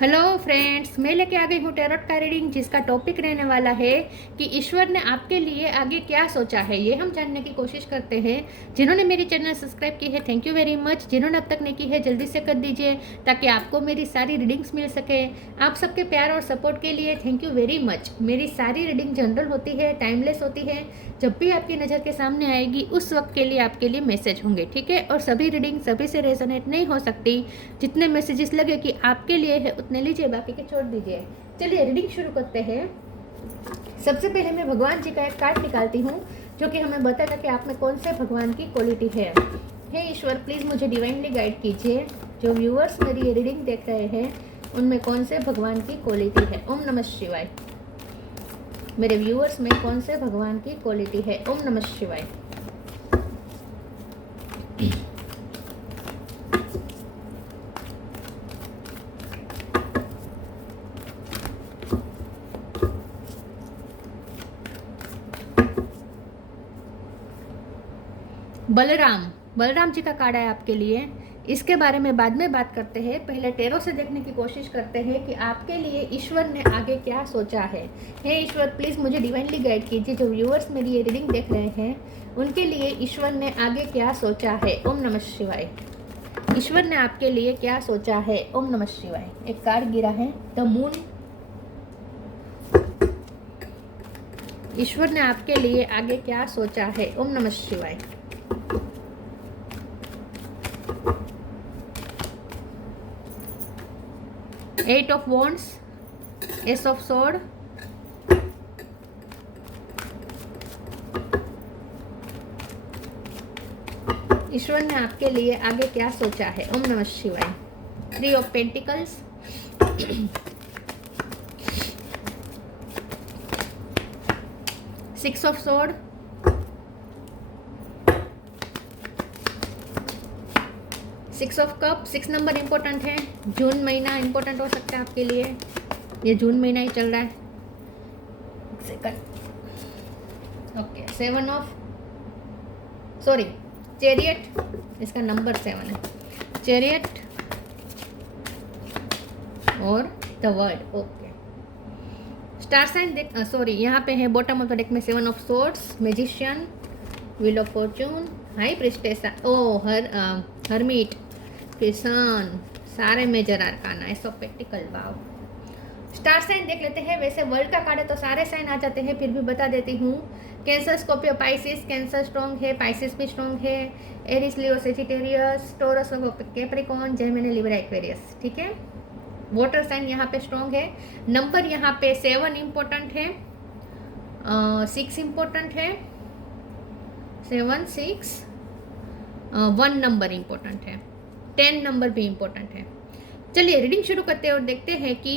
Hello friends, मैं लेके आ गई हूँ टैरोट का रीडिंग, जिसका टॉपिक रहने वाला है कि ईश्वर ने आपके लिए आगे क्या सोचा है। ये हम जानने की कोशिश करते हैं। जिन्होंने मेरी चैनल सब्सक्राइब की है, थैंक यू वेरी मच। जिन्होंने अब तक नहीं की है, जल्दी से कर दीजिए ताकि आपको मेरी सारी रीडिंग्स मिल सके। आप सबके प्यार और सपोर्ट के लिए थैंक यू वेरी मच। मेरी सारी रीडिंग जनरल होती है, टाइमलेस होती है। जब भी आपकी नज़र के सामने आएगी उस वक्त के लिए आपके लिए मैसेज होंगे, ठीक है। और सभी रीडिंग सभी से रेजोनेट नहीं हो सकती। जितने मैसेजेस लगे कि आपके लिए है उतने लीजिए, बाकी के छोड़ दीजिए। चलिए रीडिंग शुरू करते हैं। सबसे पहले मैं भगवान जी का एक कार्ड निकालती हूँ जो कि हमें बताएगा कि आप में कौन से भगवान की क्वालिटी है। हे ईश्वर, प्लीज़ मुझे डिवाइनली गाइड कीजिए। जो व्यूअर्स मेरी ये रीडिंग देख रहे हैं उनमें कौन से भगवान की क्वालिटी है। ओम नमः शिवाय। मेरे व्यूअर्स में कौन से भगवान की क्वालिटी है। ओम नमः शिवाय। बलराम जी का कार्ड है आपके लिए। इसके बारे में बाद में बात करते हैं। पहले टेरो से देखने की कोशिश करते हैं कि आपके लिए ईश्वर ने आगे क्या सोचा है। हे ईश्वर, प्लीज़ मुझे डिवाइनली गाइड कीजिए। जो व्यूअर्स मेरी ये रीडिंग देख रहे हैं उनके लिए ईश्वर ने आगे क्या सोचा है। ओम नमः शिवाय। ईश्वर ने आपके लिए क्या सोचा है। ओम नमः शिवाय। एक कार्ड गिरा है, द मून। ईश्वर ने आपके लिए आगे क्या सोचा है। ओम नमः शिवाय। Eight of wands, ace of sword, ईश्वर ने आपके लिए आगे क्या सोचा है। ओम नमः शिवाय। Three of pentacles, six of sword, six of cup. 6 number important है। जून महीना इंपॉर्टेंट हो सकता है आपके लिए। ये जून महीना ही चल रहा है। ओके, 7 ऑफ सॉरी चैरियट, इसका नंबर 7 है। चैरियट और the world. Okay, star sign देख, सॉरी यहाँ पे है बॉटम ऑफ द डेक में 7 of swords, magician, wheel of fortune, high priestess, hermit, किसान, सारे major arcana, ace of pentacle. Wow. Star sign देख लेते हैं। वैसे वर्ल्ड का कार्ड है तो सारे साइन आ जाते हैं, फिर भी बता देती हूँ। Cancer, Scorpio, Pisces. Cancer strong है, पाइसिस भी स्ट्रॉन्ग है। Aries, Leo, Sagittarius, Taurus, Capricorn, Gemini, Libra, Aquarius, ठीक है। वाटर साइन यहाँ पे स्ट्रॉन्ग है। नंबर यहाँ पे 7 इम्पोर्टेंट है, 6 इम्पोर्टेंट है, 7, 6, 1 नंबर इम्पोर्टेंट है, 10 नंबर भी इम्पोर्टेंट है। चलिए रीडिंग शुरू करते हैं और देखते हैं कि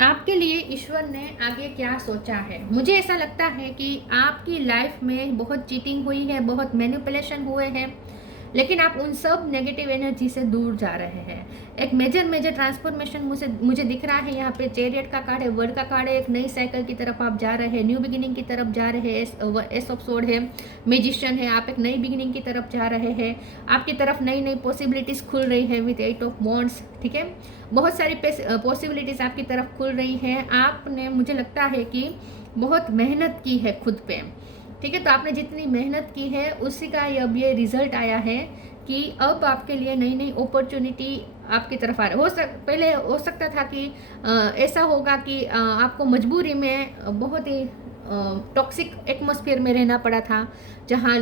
आपके लिए ईश्वर ने आगे क्या सोचा है। मुझे ऐसा लगता है कि आपकी लाइफ में बहुत चीटिंग हुई है, बहुत मैनिपुलेशन हुए हैं, लेकिन आप उन सब नेगेटिव एनर्जी से दूर जा रहे हैं। एक मेजर ट्रांसफॉर्मेशन मुझे दिख रहा है। यहाँ पे चैरियट का कार्ड है, वर्ड का कार्ड है। एक नई साइकिल की तरफ आप जा रहे हैं, न्यू बिगिनिंग की तरफ जा रहे हैं। एस ऑफ सोर्ड है, मैजिशियन है। आप एक नई बिगिनिंग की तरफ जा रहे हैं। आपकी तरफ नई पॉसिबिलिटीज़ खुल रही है विथ 8 ऑफ वॉन्ड्स, ठीक है। बहुत सारी पॉसिबिलिटीज़ आपकी तरफ खुल रही है। आपने, मुझे लगता है कि बहुत मेहनत की है खुद पे, ठीक है। तो आपने जितनी मेहनत की है उसी का अब ये रिजल्ट आया है कि अब आपके लिए नई अपॉर्चुनिटी आपकी तरफ आ रही है। पहले हो सकता था कि ऐसा होगा कि आपको मजबूरी में बहुत ही टॉक्सिक एटमॉस्फेयर में रहना पड़ा था, जहाँ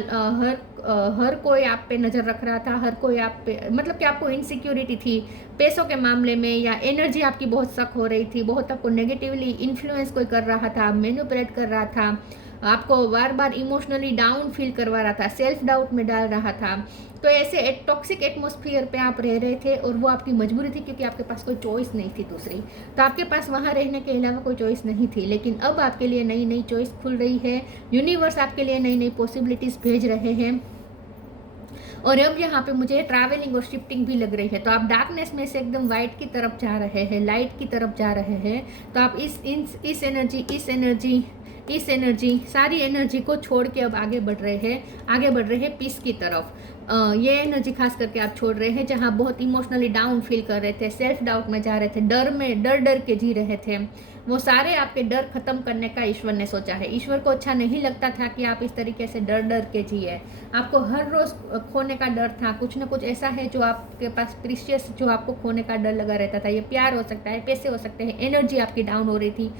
हर कोई आप पे नज़र रख रहा था, हर कोई आप पे, मतलब कि आपको इनसिक्योरिटी थी पैसों के मामले में, या एनर्जी आपकी बहुत सक हो रही थी, बहुत आपको नेगेटिवली इन्फ्लुएंस कोई कर रहा था, मैनिपुलेट कर रहा था, आपको बार बार इमोशनली डाउन फील करवा रहा था, सेल्फ डाउट में डाल रहा था। तो ऐसे एक टॉक्सिक एटमॉस्फेयर पे आप रह रहे थे और वो आपकी मजबूरी थी, क्योंकि आपके पास कोई चॉइस नहीं थी दूसरी। तो आपके पास वहाँ रहने के अलावा कोई चॉइस नहीं थी। लेकिन अब आपके लिए नई चॉइस खुल रही है। यूनिवर्स आपके लिए नई पॉसिबिलिटीज़ भेज रहे हैं। और अब यहाँ पे मुझे ट्रैवलिंग और शिफ्टिंग भी लग रही है। तो आप डार्कनेस में से एकदम वाइट की तरफ जा रहे हैं, लाइट की तरफ जा रहे हैं। तो आप इस एनर्जी सारी एनर्जी को छोड़ के अब आगे बढ़ रहे हैं पीस की तरफ। ये एनर्जी खास करके आप छोड़ रहे हैं जहाँ बहुत इमोशनली डाउन फील कर रहे थे, सेल्फ डाउट में जा रहे थे, डर के जी रहे थे, वो सारे आपके डर खत्म करने का ईश्वर ने सोचा है। ईश्वर को अच्छा नहीं लगता था कि आप इस तरीके से डर के जिए। आपको हर रोज खोने का डर था, कुछ ना कुछ ऐसा है जो आपके पास प्रीशियस, जो आपको खोने का डर लगा रहता था। ये प्यार हो सकता है, पैसे हो सकते हैं, एनर्जी आपकी डाउन हो रही थी,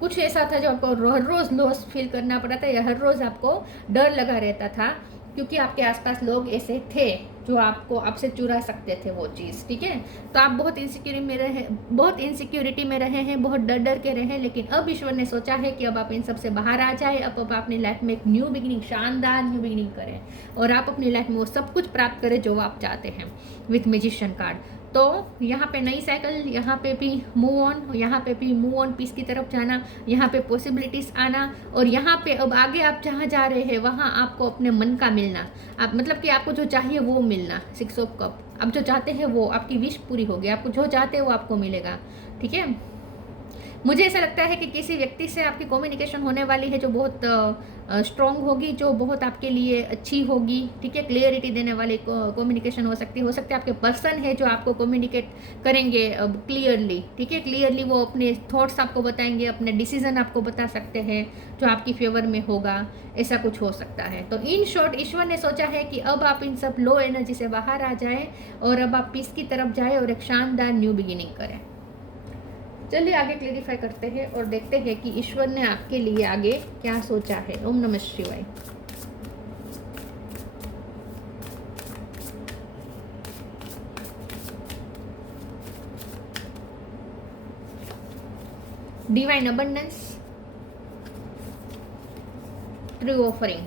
कुछ ऐसा था जो आपको हर रोज लॉस फील करना पड़ा था, या हर रोज आपको डर लगा रहता था, क्योंकि आपके आसपास लोग ऐसे थे जो आपको आपसे चुरा सकते थे वो चीज़। ठीक है, तो आप बहुत इनसिक्योरिटी में रहे हैं, बहुत डर के रहे, लेकिन अब ईश्वर ने सोचा है कि अब आप इन सब से बाहर आ जाए। अब आप अपनी लाइफ में एक न्यू बिगिनिंग, शानदार न्यू बिगिनिंग करें, और आप अपनी लाइफ में वो सब कुछ प्राप्त करें जो आप चाहते हैं विथ मैजिशियन कार्ड। तो यहाँ पे नई साइकिल, यहाँ पे भी मूव ऑन, यहाँ पे भी मूव ऑन, पीस की तरफ जाना, यहाँ पे पॉसिबिलिटीज आना, और यहाँ पे अब आगे आप जहाँ जा रहे हैं वहाँ आपको अपने मन का मिलना, आप मतलब कि आपको जो चाहिए वो मिलना। 6 ऑफ कप, आप जो चाहते हैं वो, आपकी विश पूरी होगी, आपको जो चाहते हैं वो आपको मिलेगा। ठीक है, मुझे ऐसा लगता है कि किसी व्यक्ति से आपकी कम्युनिकेशन होने वाली है जो बहुत स्ट्रॉन्ग होगी, जो बहुत आपके लिए अच्छी होगी। ठीक है, क्लियरिटी देने वाली कम्युनिकेशन हो सकती है आपके पर्सन है जो आपको कम्युनिकेट करेंगे क्लियरली। ठीक है, क्लियरली वो अपने थॉट्स आपको बताएंगे, अपने डिसीजन आपको बता सकते हैं जो आपकी फेवर में होगा, ऐसा कुछ हो सकता है। तो इन शॉर्ट ईश्वर ने सोचा है कि अब आप इन सब लो एनर्जी से बाहर आ जाएं और अब आप पीस की तरफ जाएं और एक शानदार न्यू बिगिनिंग करें। चलिए आगे क्लेरिफाई करते हैं और देखते हैं कि ईश्वर ने आपके लिए आगे क्या सोचा है। ओम नमः शिवाय। Divine abundance, true offering.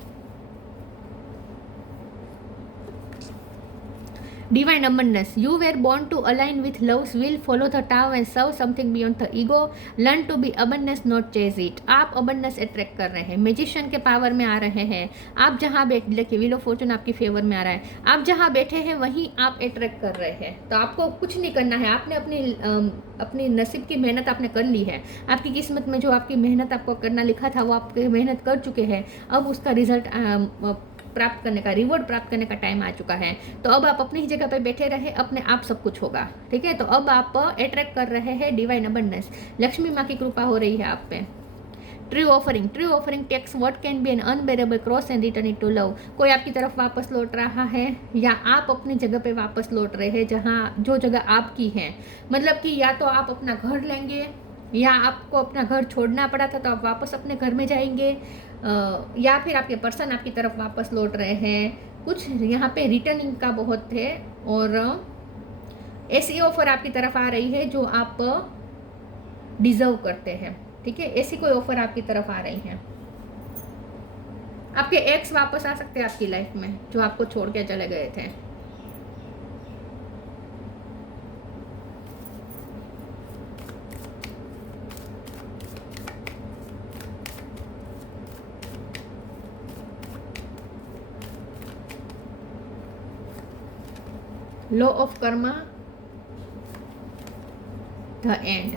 Divine abundance. You were born to align with love's will, follow the Tao and serve something beyond the ego. Learn to be abundance, not chase it. आप abundance attract कर रहे हैं, magician के power में आ रहे हैं। आप जहाँ बैठ, देखिए व्हील ऑफ फॉर्चून आपकी फेवर में आ रहा है, आप जहाँ बैठे हैं वहीं आप अट्रैक्ट कर रहे हैं। तो आपको कुछ नहीं करना है, आपने अपनी नसीब की मेहनत आपने कर ली है। आपकी किस्मत में जो आपकी मेहनत आपको करना लिखा था वो आप मेहनत कर चुके हैं। अब उसका रिजल्ट प्राप्त करने का, रिवॉर्ड प्राप्त करने का टाइम आ चुका है। तो अब आप अपनी ही जगह पे बैठे रहे, अपने आप सब कुछ होगा। ठीक है, तो अब आप अट्रैक्ट कर रहे हैं डिवाइन अबंडेंस, लक्ष्मी माँ की कृपा हो रही है आप पे। True offering takes what can be an unbearable cross and return it to love. कोई आपकी तरफ वापस लौट रहा है, या आप अपनी जगह पे वापस लौट रहे हैं जहाँ जो जगह आपकी है। मतलब कि या तो आप अपना घर लेंगे, या आपको अपना घर छोड़ना पड़ा था तो आप वापस अपने घर में जाएंगे, या फिर आपके पर्सन आपकी तरफ वापस लौट रहे हैं। कुछ यहाँ पे रिटर्निंग का बहुत है, और ऐसी ऑफर आपकी तरफ आ रही है जो आप डिजर्व करते हैं। ठीक है, ऐसी कोई ऑफर आपकी तरफ आ रही है। आपके एक्स वापस आ सकते हैं आपकी लाइफ में जो आपको छोड़ के चले गए थे। Law of Karma, the end.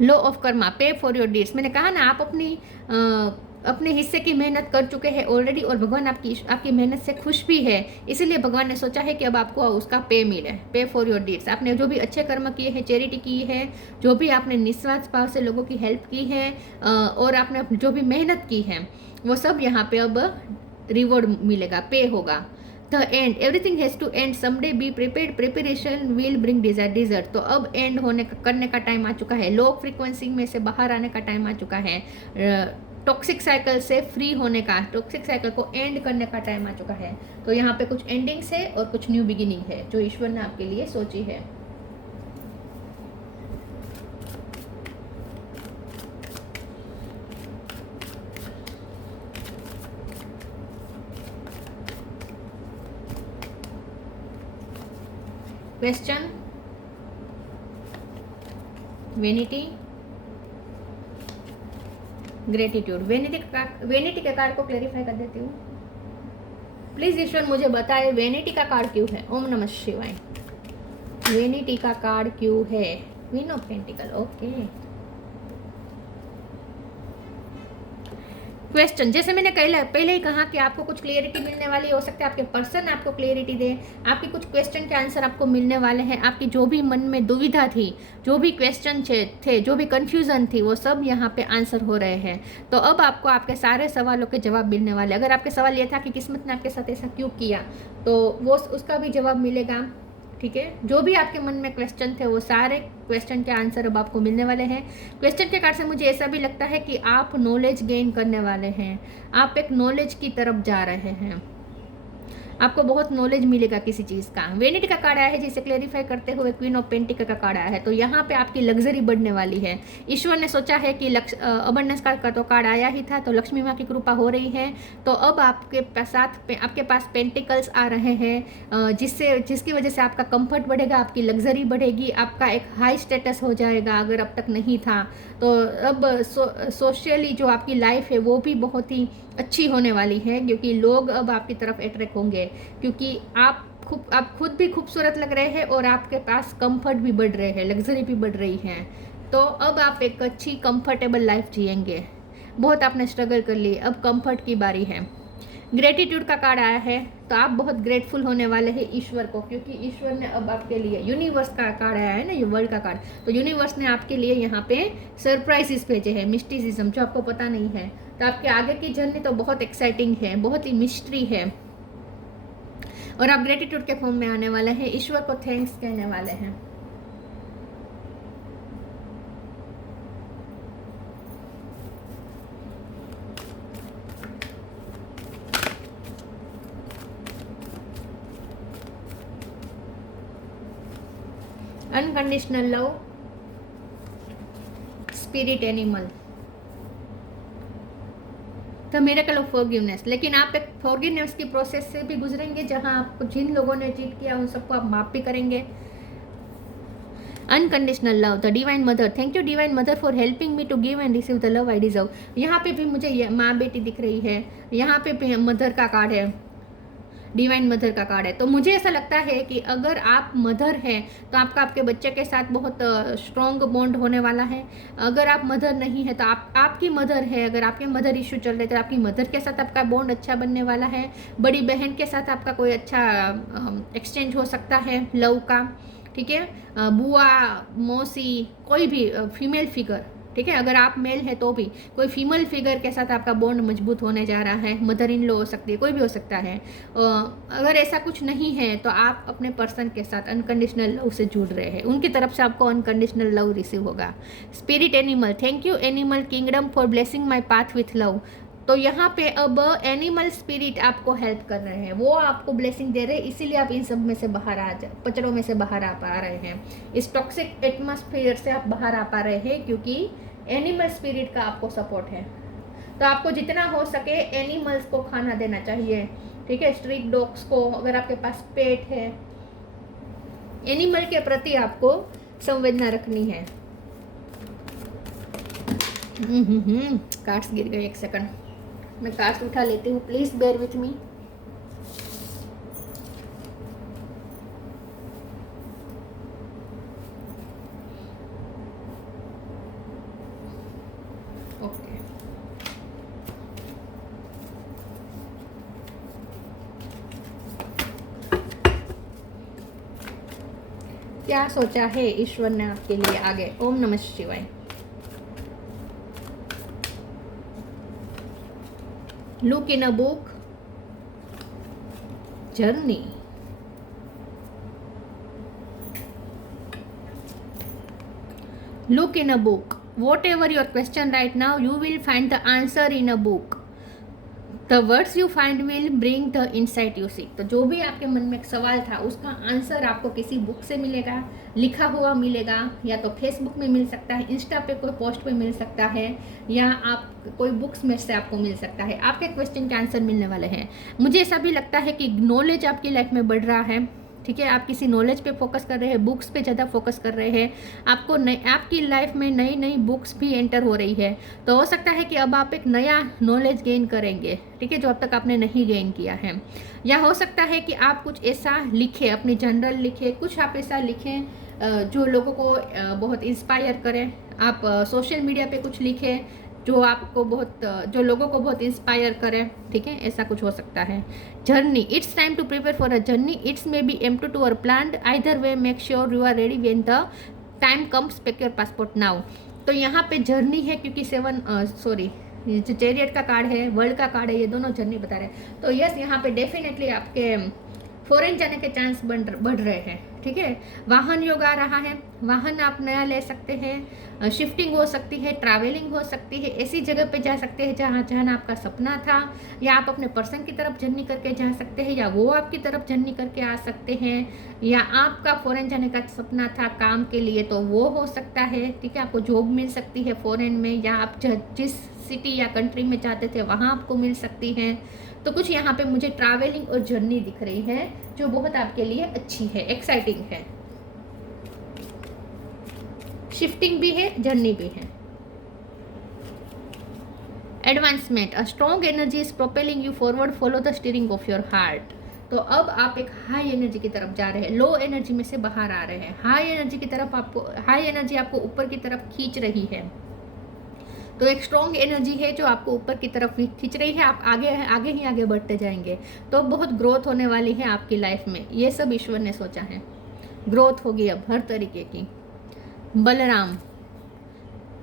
Law of Karma, पे फॉर योर डीड्स। मैंने कहा ना, आप अपने हिस्से की मेहनत कर चुके हैं ऑलरेडी, और भगवान आपकी मेहनत से खुश भी है। इसीलिए भगवान ने सोचा है कि अब आपको उसका पे मिले, पे फॉर योर डीड्स। आपने जो भी अच्छे कर्म किए हैं, चैरिटी की है, जो भी आपने निस्वार्थ भाव से लोगों की हेल्प की है, और आपने जो भी मेहनत की है, वो सब यहाँ पे अब रिवॉर्ड मिलेगा, पे होगा। The end, everything has to end someday, be prepared, preparation will bring dessert. तो अब एंड करने का टाइम आ चुका है, लो फ्रीक्वेंसी में से बाहर आने का टाइम आ चुका है, टॉक्सिक साइकिल से फ्री होने का, टॉक्सिक साइकिल को एंड करने का टाइम आ चुका है। तो यहाँ पे कुछ एंडिंग्स है और कुछ न्यू बिगिनिंग है जो ईश्वर ने आपके लिए सोची है। Question, vanity, gratitude. वेनिटी के कार्ड को क्लेरिफाई कर देती हूँ। प्लीज ईश्वर मुझे बताए वेनिटी का कार्ड क्यों है। ओम नमः शिवाय। वेनिटी का कार्ड क्यों है? Queen of pentacle, okay. Question, जैसे मैंने पहले ही कहा कि आपको कुछ क्लियरिटी मिलने वाली हो सकता है, आपके पर्सन आपको क्लियरिटी दे, आपके कुछ क्वेश्चन के आंसर आपको मिलने वाले हैं, आपकी जो भी मन में दुविधा थी, जो भी क्वेश्चन थे, जो भी कन्फ्यूज़न थी, वो सब यहाँ पे आंसर हो रहे हैं। तो अब आपको आपके सारे सवालों के जवाब मिलने वाले। अगर आपके सवाल ये था कि किस्मत ने आपके साथ ऐसा क्यों किया, तो वो उसका भी जवाब मिलेगा। ठीक है, जो भी आपके मन में क्वेश्चन थे वो सारे क्वेश्चन के आंसर अब आपको मिलने वाले हैं। क्वेश्चन के कार्ड से मुझे ऐसा भी लगता है कि आप नॉलेज गेन करने वाले हैं, आप एक नॉलेज की तरफ जा रहे हैं, आपको बहुत नॉलेज मिलेगा किसी चीज़ का। वेनिटी का कार्ड आया है जिसे क्लेरिफाई करते हुए क्वीन ऑफ पेंटिकल का कार्ड आया है। तो यहाँ पे आपकी लग्जरी बढ़ने वाली है। ईश्वर ने सोचा है कि अबंडेंस का तो कार्ड आया ही था, तो लक्ष्मी माँ की कृपा हो रही है। तो अब आपके पास पेंटिकल्स आ रहे हैं, जिसकी वजह से आपका कंफर्ट बढ़ेगा, आपकी लग्जरी बढ़ेगी, आपका एक हाई स्टेटस हो जाएगा अगर अब तक नहीं था। तो अब सोशली जो आपकी लाइफ है वो भी बहुत ही अच्छी होने वाली है, क्योंकि लोग अब आपकी तरफ अट्रैक्ट होंगे, क्योंकि आप खुद भी खूबसूरत लग रहे हैं और आपके पास कंफर्ट भी बढ़ रहे हैं, लग्जरी भी बढ़ रही है। तो अब आप एक अच्छी कंफर्टेबल लाइफ जिएंगे। बहुत आपने स्ट्रगल कर ली, अब कंफर्ट की बारी है। ग्रेटिट्यूड का कार्ड आया है, तो आप बहुत ग्रेटफुल होने वाले हैं ईश्वर को, क्योंकि ईश्वर ने अब आपके लिए, यूनिवर्स का कार्ड आया है ना, ये वर्ल्ड का कार्ड, तो यूनिवर्स ने आपके लिए यहाँ पे सरप्राइजेस भेजे हैं, मिस्टिसिज्म जो आपको पता नहीं है। तो आपके आगे की जर्नी तो बहुत एक्साइटिंग है, बहुत ही मिस्ट्री है, और आप ग्रेटिट्यूड के फॉर्म में आने वाले हैं, ईश्वर को थैंक्स कहने वाले हैं। Unconditional love, spirit animal, the miracle of forgiveness. लेकिन आप एक फॉरगिवनेस की प्रोसेस से भी गुजरेंगे, जहां आपको जिन लोगों ने चीट किया उन सबको आप माफ भी करेंगे। Unconditional love, the divine mother, thank you divine mother for helping me to give and receive the love I deserve. यहाँ पे भी मुझे माँ बेटी दिख रही है, यहाँ पे भी मदर का कार्ड है, डिवाइन मदर का कार्ड है। तो मुझे ऐसा लगता है कि अगर आप मदर हैं तो आपका आपके बच्चे के साथ बहुत स्ट्रॉन्ग बॉन्ड होने वाला है। अगर आप मदर नहीं है तो आपकी मदर है, अगर आपके मदर इशू चल रहे तो आपकी मदर के साथ आपका बॉन्ड अच्छा बनने वाला है। बड़ी बहन के साथ आपका कोई अच्छा एक्सचेंज हो सकता है लव का। ठीक है, बुआ, मौसी, कोई भी फीमेल फिगर, ठीक है, अगर आप मेल है तो भी कोई फीमेल फिगर के साथ आपका बॉन्ड मजबूत होने जा रहा है। मदर इन लॉ हो सकती है, कोई भी हो सकता है। अगर ऐसा कुछ नहीं है तो आप अपने पर्सन के साथ अनकंडीशनल लव से जुड़ रहे हैं, उनकी तरफ से आपको अनकंडीशनल लव रिसीव होगा। Spirit animal, thank you animal kingdom for blessing my path with love. तो यहाँ पे अब एनिमल स्पिरिट आपको हेल्प कर रहे हैं, वो आपको ब्लेसिंग दे रहे हैं, इसीलिए आप इन सब में से बाहर पचड़ों में से बाहर आ पा रहे हैं, इस टॉक्सिक एटमॉस्फेयर से आप बाहर आ पा रहे हैं, क्योंकि एनिमल स्पिरिट का आपको सपोर्ट है। तो आपको जितना हो सके एनिमल्स को खाना देना चाहिए। ठीक है, स्ट्रीट डॉग्स को, अगर आपके पास पेट है, एनिमल के प्रति आपको संवेदना रखनी है। कार्ड्स गिर गए, एक सेकंड मैं कार्ड्स उठा लेती हूँ, please bear with me. Okay, क्या सोचा है ईश्वर ने आपके लिए आगे? ओम नमः शिवाय। Look in a book, journey. Look in a book. Whatever your question right now, you will find the answer in a book. The words you find will bring the insight you seek. तो जो भी आपके मन में एक सवाल था उसका आंसर आपको किसी बुक से मिलेगा, लिखा हुआ मिलेगा, या तो फेसबुक में मिल सकता है, इंस्टा पे कोई पोस्ट पे मिल सकता है, या आप कोई बुक्स में से आपको मिल सकता है। आपके क्वेश्चन के आंसर मिलने वाले हैं। मुझे ऐसा भी लगता है कि नॉलेज आपकी लाइफ में बढ़ रहा है। ठीक है, आप किसी नॉलेज पे फोकस कर रहे हैं, बुक्स पे ज़्यादा फोकस कर रहे हैं, आपकी लाइफ में नई नई बुक्स भी एंटर हो रही है। तो हो सकता है कि अब आप एक नया नॉलेज गेन करेंगे, ठीक है, जो अब तक आपने नहीं गेन किया है। या हो सकता है कि आप कुछ ऐसा लिखें, अपनी जर्नल लिखें, कुछ आप ऐसा लिखें जो लोगों को बहुत इंस्पायर करें। आप सोशल मीडिया पे कुछ लिखें, जो आपको बहुत, जो लोगों को बहुत इंस्पायर करे, ठीक है, ऐसा कुछ हो सकता है। Journey, it's time to prepare for a journey, it's may be M22 और planned, either way make sure you are ready when the time comes, pack your passport now. तो यहाँ पे जर्नी है क्योंकि ये जो चैरियट का कार्ड है, वर्ल्ड का कार्ड है, ये दोनों जर्नी बता रहे हैं। तो यस, यहाँ पे डेफिनेटली आपके फॉरेन जाने के चांस बढ़ रहे हैं, ठीक है। वाहन योग आ रहा है, वाहन आप नया ले सकते हैं, शिफ्टिंग हो सकती है, ट्रैवलिंग हो सकती है, ऐसी जगह पे जा सकते हैं जहाँ जाना आपका सपना था, या आप अपने पर्सन की तरफ जर्नी करके जा सकते हैं, या वो आपकी तरफ जर्नी करके आ सकते हैं, या आपका फॉरेन जाने का सपना था काम के लिए तो वो हो सकता है, ठीक है। आपको जॉब मिल सकती है फॉरेन में, या आप जिस सिटी या कंट्री में चाहते थे वहाँ आपको मिल सकती है। तो कुछ यहाँ पे मुझे ट्रैवलिंग और जर्नी दिख रही है जो बहुत आपके लिए अच्छी है, एक्साइटिंग है। शिफ्टिंग भी है, जर्नी भी है। Advancement, a strong energy is propelling you forward, follow the steering of your heart. तो अब आप एक हाई एनर्जी की तरफ जा रहे हैं, लो एनर्जी में से बाहर आ रहे हैं, हाई एनर्जी की तरफ हाई एनर्जी आपको ऊपर की तरफ खींच रही है। तो एक स्ट्रॉन्ग एनर्जी है जो आपको ऊपर की तरफ खींच रही है, आप आगे बढ़ते जाएंगे। तो बहुत ग्रोथ होने वाली है आपकी लाइफ में, ये सब ईश्वर ने सोचा है। ग्रोथ होगी अब हर तरीके की। Balram,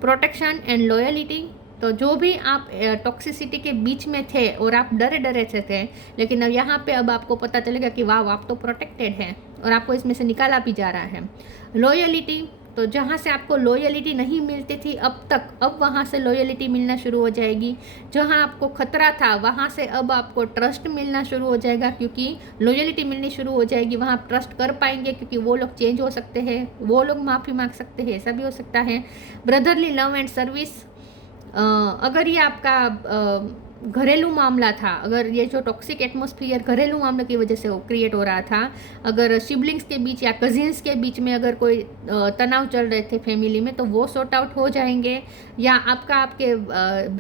protection and loyalty. तो जो भी आप टॉक्सिसिटी के बीच में थे और आप डरे से थे, लेकिन अब यहाँ पे अब आपको पता चलेगा कि वाह, आप तो प्रोटेक्टेड हैं और आपको इसमें से निकाला भी जा रहा है। लॉयलिटी, तो जहाँ से आपको लॉयलिटी नहीं मिलती थी अब तक, अब वहाँ से लॉयलिटी मिलना शुरू हो जाएगी। जहाँ आपको खतरा था वहाँ से अब आपको ट्रस्ट मिलना शुरू हो जाएगा, क्योंकि लॉयलिटी मिलनी शुरू हो जाएगी। वहाँ आप ट्रस्ट कर पाएंगे क्योंकि वो लोग चेंज हो सकते हैं, वो लोग माफ़ी मांग सकते हैं, ऐसा भी हो सकता है। ब्रदरली लव एंड सर्विस, अगर ये आपका घरेलू मामला था, अगर ये जो टॉक्सिक एटमॉस्फेयर घरेलू मामले की वजह से वो क्रिएट हो रहा था, अगर सिबलिंग्स के बीच या कजिन्स के बीच में अगर कोई तनाव चल रहे थे फैमिली में, तो वो सॉर्ट आउट हो जाएंगे, या आपके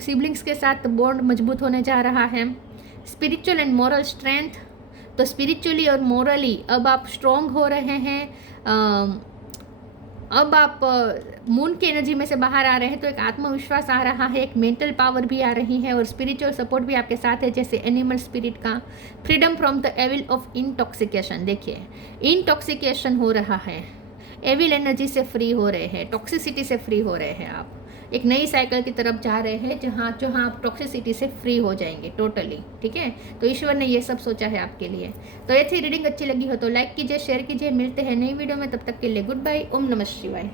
सिबलिंग्स के साथ बॉन्ड मजबूत होने जा रहा है। स्पिरिचुअल एंड मॉरल स्ट्रेंथ, तो स्पिरिचुअली और मॉरली अब आप स्ट्रॉन्ग हो रहे हैं। अब आप मून की एनर्जी में से बाहर आ रहे हैं, तो एक आत्मविश्वास आ रहा है, एक मेंटल पावर भी आ रही है, और स्पिरिचुअल सपोर्ट भी आपके साथ है, जैसे एनिमल स्पिरिट का। Freedom from the evil of intoxication, देखिए इंटॉक्सिकेशन हो रहा है, एविल एनर्जी से फ्री हो रहे हैं, टॉक्सिसिटी से फ्री हो रहे हैं। आप एक नई साइकिल की तरफ जा रहे हैं जहाँ आप टॉक्सिसिटी से फ्री हो जाएंगे टोटली, ठीक है। तो ईश्वर ने ये सब सोचा है आपके लिए। तो ये थी रीडिंग, अच्छी लगी हो तो लाइक कीजिए, शेयर कीजिए। मिलते हैं नई वीडियो में, तब तक के लिए गुड बाय। ओम नमः शिवाय।